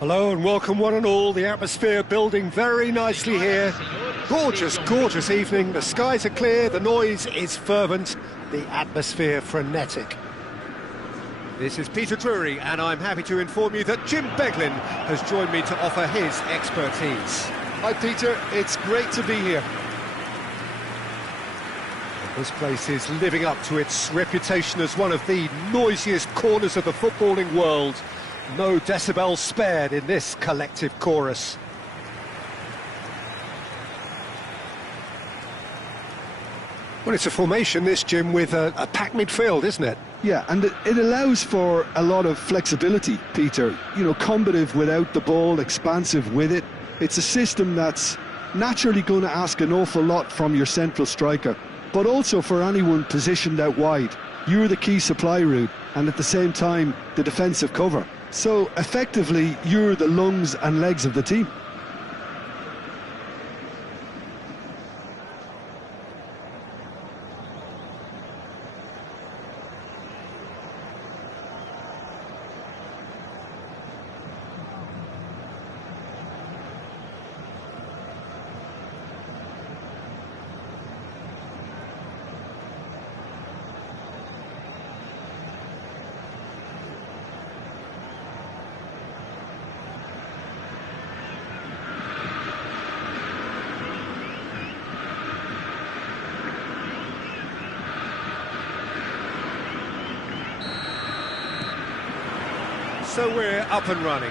Hello and welcome one and all. The atmosphere building very nicely here. Gorgeous, gorgeous evening. The skies are clear, the noise is fervent, the atmosphere frenetic. This is Peter Drury and I'm happy to inform you that Jim Beglin has joined me to offer his expertise. Hi Peter, it's great to be here. This place is living up to its reputation as one of the noisiest corners of the footballing world. No decibels spared in this collective chorus. Well, it's a formation, this, Jim, with a packed midfield, isn't it? Yeah, and it allows for a lot of flexibility, Peter. You know, combative without the ball, expansive with it. It's a system that's naturally going to ask an awful lot from your central striker, but also for anyone positioned out wide. You're the key supply route, and at the same time, the defensive cover. So, effectively, you're the lungs and legs of the team. So we're up and running.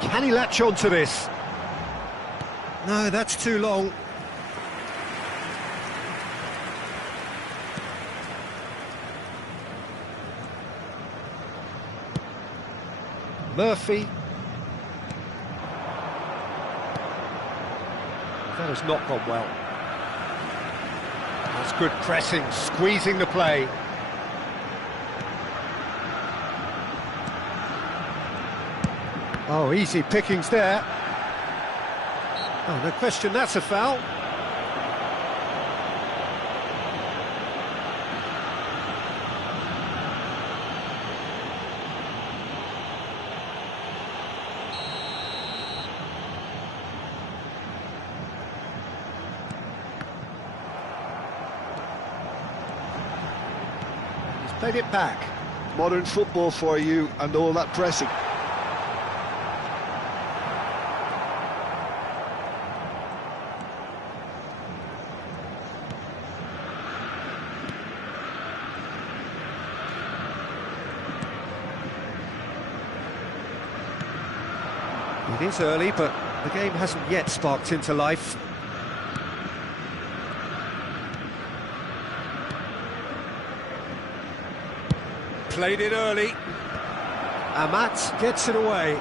Can he latch on to this? No, that's too long. Murphy. That has not gone well. That's good pressing, squeezing the play. Oh, easy pickings there. Oh, no question, that's a foul. Played it back. Modern football for you and all that pressing. It is early, but the game hasn't yet sparked into life. Played it early. Amat gets it away.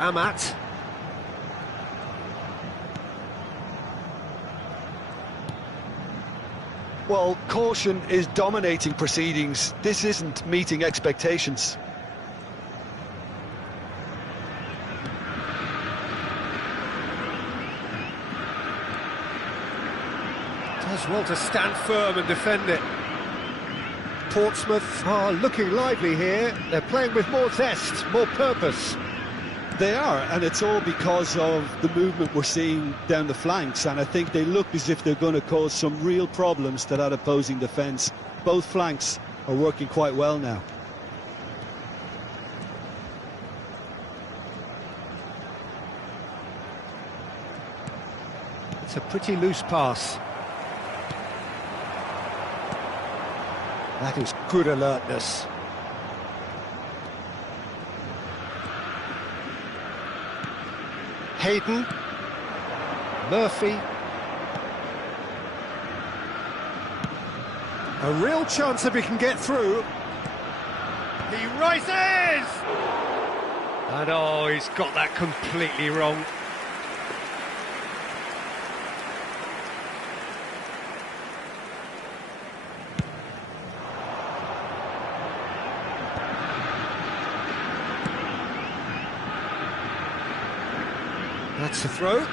Amat. Well, caution is dominating proceedings. This isn't meeting expectations. Does well to stand firm and defend it. Portsmouth are looking lively here. They're playing with more zest, more purpose. They are, and it's all because of the movement we're seeing down the flanks, and I think they look as if they're going to cause some real problems to that opposing defence. Both flanks are working quite well now. It's a pretty loose pass. That is good alertness. Hayden. Murphy. A real chance if he can get through. He rises! And oh, he's got that completely wrong. That's the throw.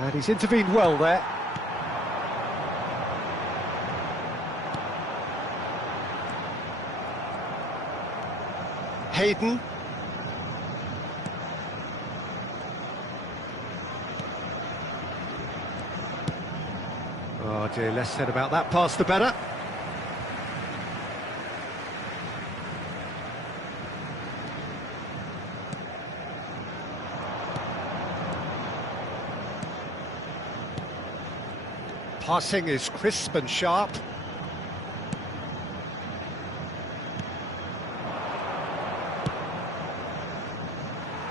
And he's intervened well there. Hayden. Oh dear, less said about that pass the better. Passing is crisp and sharp.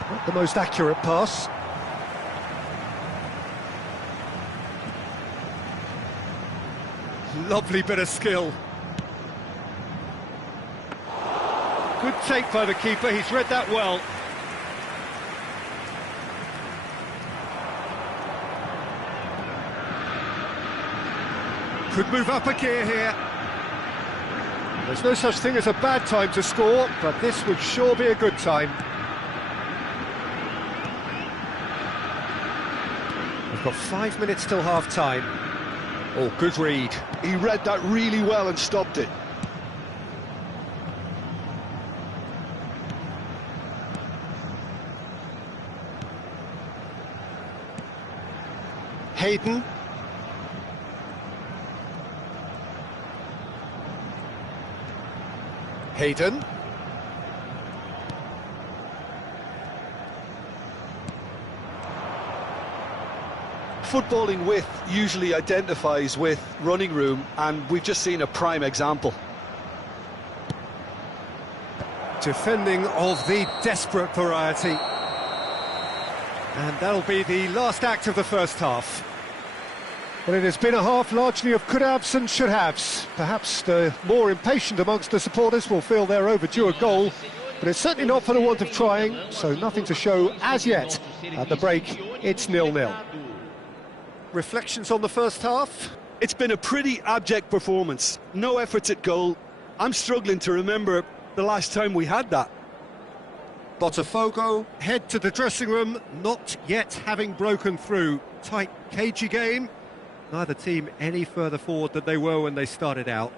Not the most accurate pass. Lovely bit of skill. Good take by the keeper, he's read that well. Could move up a gear here. There's no such thing as a bad time to score, but this would sure be a good time. We've got 5 minutes till half-time. Oh, good read. He read that really well and stopped it. Hayden. Hayden. Footballing width usually identifies with running room, and we've just seen a prime example. Defending of the desperate variety. And that'll be the last act of the first half. Well, it has been a half largely of could-haves and should-haves. Perhaps the more impatient amongst the supporters will feel they're overdue a goal, but it's certainly not for the want of trying, so nothing to show as yet. At the break, it's 0-0. Reflections on the first half? It's been a pretty abject performance. No efforts at goal. I'm struggling to remember the last time we had that. Botafogo head to the dressing room, not yet having broken through. Tight, cagey game. Neither team any further forward than they were when they started out.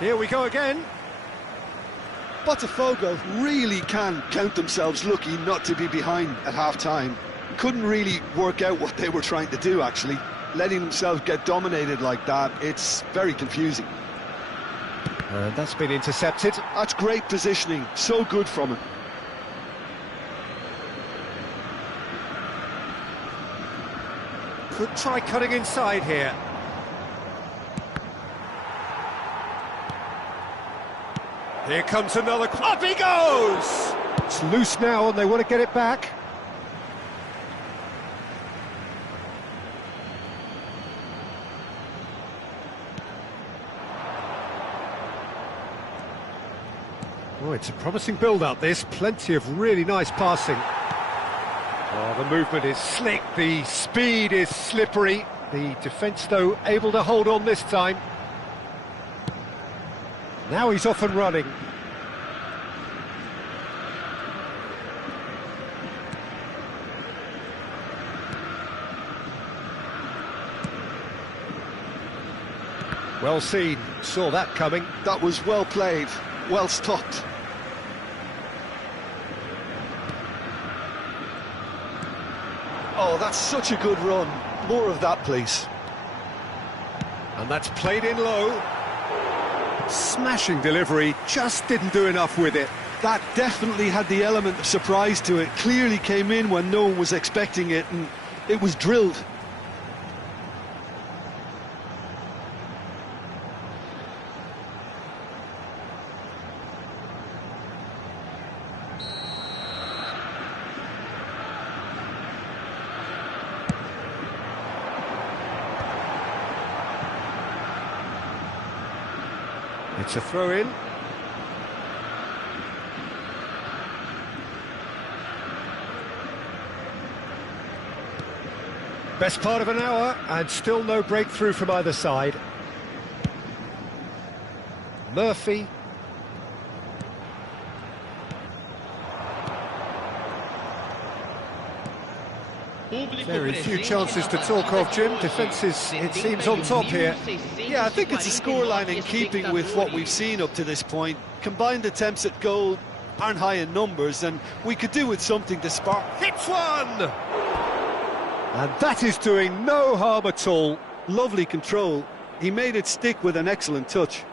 Here we go again. Botafogo really can count themselves lucky not to be behind at half-time. Couldn't really work out what they were trying to do, actually. Letting themselves get dominated like that, it's very confusing. And that's been intercepted. That's great positioning, so good from him. Could try cutting inside here. Here comes another... Up he goes! It's loose now and they want to get it back. Oh, it's a promising build-up, this. Plenty of really nice passing. Oh, the movement is slick, the speed is slippery. The defence, though, able to hold on this time. Now he's off and running. Well seen, saw that coming. That was well played, well stopped. Oh, that's such a good run. More of that, please. And that's played in low. Smashing delivery, just didn't do enough with it. That definitely had the element of surprise to it. Clearly came in when no one was expecting it, and it was drilled. It's a throw-in. Best part of an hour, and still no breakthrough from either side. Murphy. Very few chances to talk of, Jim. Defence is, it seems, on top here. Yeah, I think it's a scoreline in keeping with what we've seen up to this point. Combined attempts at goal aren't high in numbers, and we could do with something to spark. Hits one! And that is doing no harm at all. Lovely control. He made it stick with an excellent touch.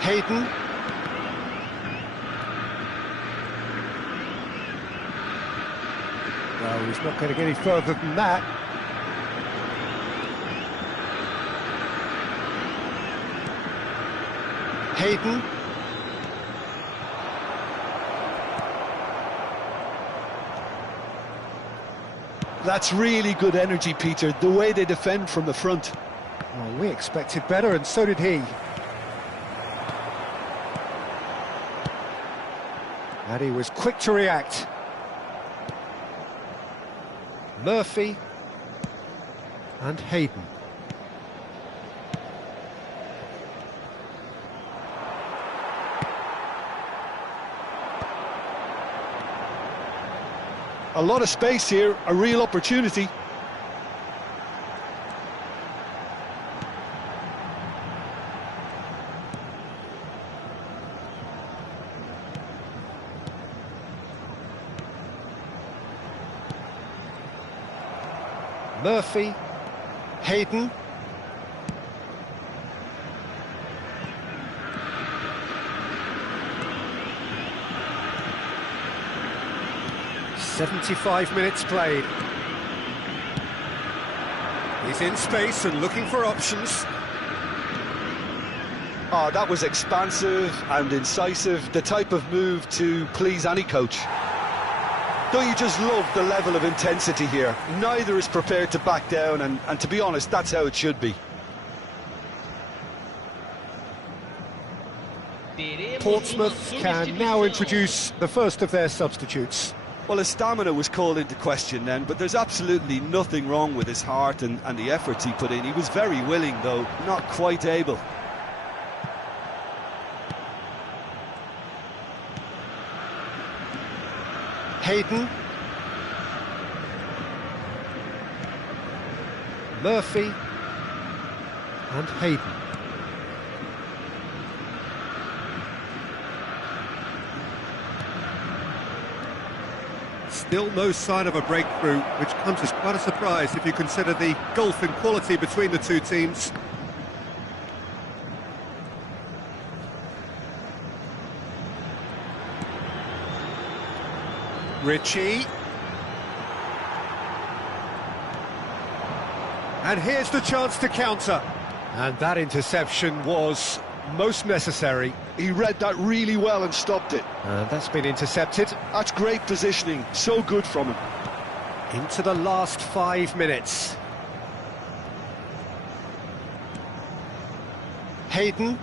Hayden. No, he's not going to get any further than that. Hayden. That's really good energy, Peter, the way they defend from the front. Well, we expected better, and so did he. And he was quick to react. Murphy and Hayden. A lot of space here, a real opportunity. Murphy, Hayden. "75 minutes played. He's in space and looking for options. Oh, that was expansive and incisive, the type of move to please any coach. Don't you just love the level of intensity here? Neither is prepared to back down, and to be honest, that's how it should be. Portsmouth can now introduce the first of their substitutes. Well, his stamina was called into question then, but there's absolutely nothing wrong with his heart and the efforts he put in. He was very willing, though, not quite able. Hayden. Murphy and Hayden. Still no sign of a breakthrough, which comes as quite a surprise if you consider the gulf in quality between the two teams. Ritchie. And here's the chance to counter. And that interception was most necessary. He read that really well and stopped it. That's been intercepted. That's great positioning, so good from him. Into the last 5 minutes. Hayden.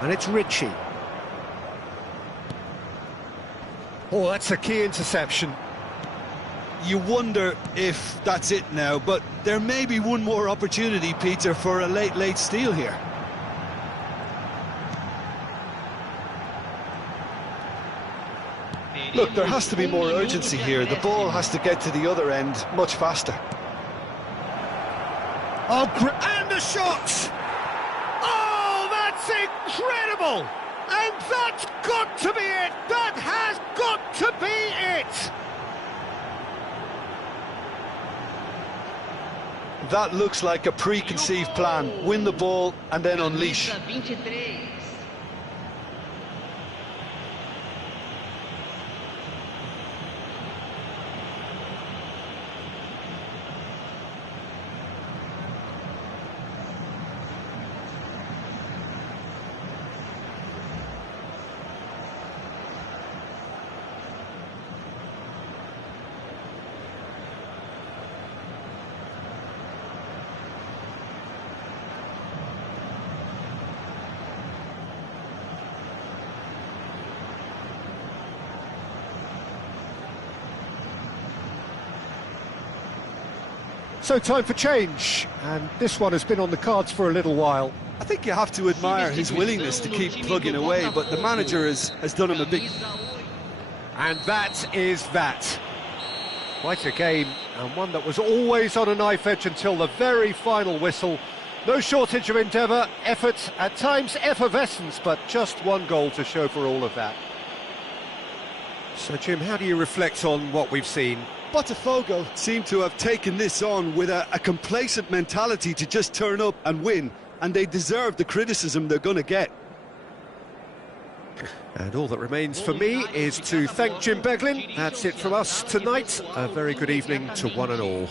And it's Ritchie. Oh, that's a key interception. You wonder if that's it now, but there may be one more opportunity, Peter, for a late steal here. Look, there has to be more urgency here. The ball has to get to the other end much faster. Oh, and the shot! Oh, that's incredible! And that's got to be it! That has got to be it! That looks like a preconceived plan. Win the ball and then unleash. So time for change, and this one has been on the cards for a little while. I think you have to admire his willingness to keep plugging away, but the manager has done him a big... And that is that. Quite a game, and one that was always on a knife edge until the very final whistle. No shortage of endeavour, effort, at times effervescence, but just one goal to show for all of that. So Jim, how do you reflect on what we've seen? Botafogo seem to have taken this on with a complacent mentality to just turn up and win, and they deserve the criticism they're going to get. And all that remains for me is to thank Jim Beglin. That's it from us tonight. A very good evening to one and all.